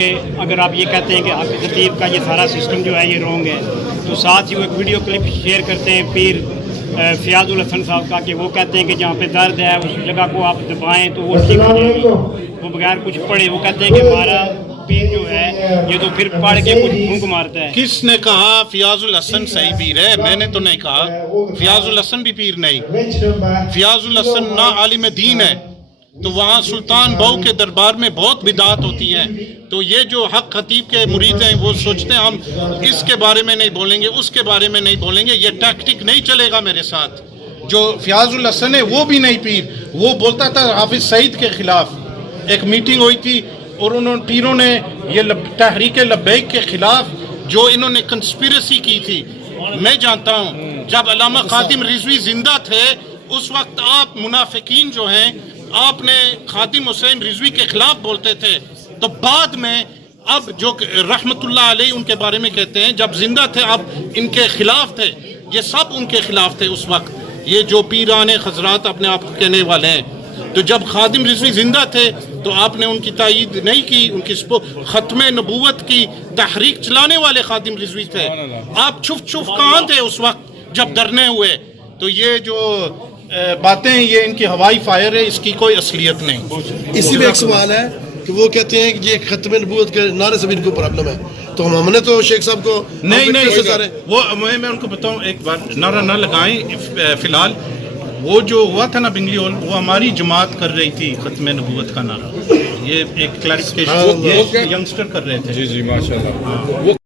اگر آپ یہ کہتے ہیں کہ حافظ خطیب کا یہ سارا سسٹم جو ہے یہ رونگ ہے، تو ساتھ ہی وہ ایک ویڈیو کلپ شیئر کرتے ہیں پیر فیاض الحسن صاحب کا کہ وہ کہتے ہیں کہ جہاں پہ درد ہے اس جگہ کو آپ دبائیں تو وہ ٹھیک ہو جائے گی، وہ بغیر کچھ پڑھے وہ کہتے ہیں کہ ہمارا پیر جو ہے یہ تو پھر پڑھ کے کچھ پھونک مارتا ہے۔ کس نے کہا فیاض الحسن صحیح پیر ہے؟ میں نے تو نہیں کہا۔ فیاض الحسن بھی پیر نہیں، فیاض الحسن نہ عالم دین ہے، تو وہاں سلطان بہو کے دربار میں بہت بدعات ہوتی ہیں، تو یہ جو حق خطیب کے مرید ہیں وہ سوچتے ہیں ہم اس کے بارے میں نہیں بولیں گے، اس کے بارے میں نہیں بولیں گے، یہ ٹیکٹک نہیں چلے گا میرے ساتھ۔ جو فیاض الحسن ہے وہ بھی نہیں پیر، وہ بولتا تھا حافظ سعید کے خلاف۔ ایک میٹنگ ہوئی تھی اور انہوں پیروں نے یہ تحریک لبیک کے خلاف جو انہوں نے کنسپیرسی کی تھی، میں جانتا ہوں جب علامہ خادم رضوی زندہ تھے اس وقت آپ منافقین جو ہیں آپ نے خادم حسین رضوی کے خلاف بولتے تھے، تو بعد میں اب جو رحمت اللہ علیہ ان کے بارے میں کہتے ہیں جب زندہ تھے اب ان کے خلاف تھے، یہ سب ان کے خلاف تھے اس وقت، یہ جو پیران حضرات اپنے آپ کو کہنے والے ہیں۔ تو جب خادم رضوی زندہ تھے تو آپ نے ان کی تائید نہیں کی، ان کی ختم نبوت کی تحریک چلانے والے خادم رضوی تھے۔ آپ چھپ کہاں تھے اس وقت جب دھرنے ہوئے؟ تو یہ جو باتیں یہ ان کی ہوائی فائر ہے، اس کی کوئی اصلیت نہیں۔ اسی میں ایک سوال ہے کہ وہ کہتے ہیں کہ یہ ختم نبوت کے نعرے سے بھی ان کو پرابلم ہے، تو ہم نے تو شیخ صاحب کو نہیں وہ میں ان کو بتاؤں ایک بار نعرہ نہ لگائیں فی الحال۔ وہ جو ہوا تھا نا بنگلی ہال، وہ ہماری جماعت کر رہی تھی ختم نبوت کا نعرہ، یہ ایک کلیریفیکیشن یہ ینگسٹر کر رہے تھے۔ جی ماشاءاللہ۔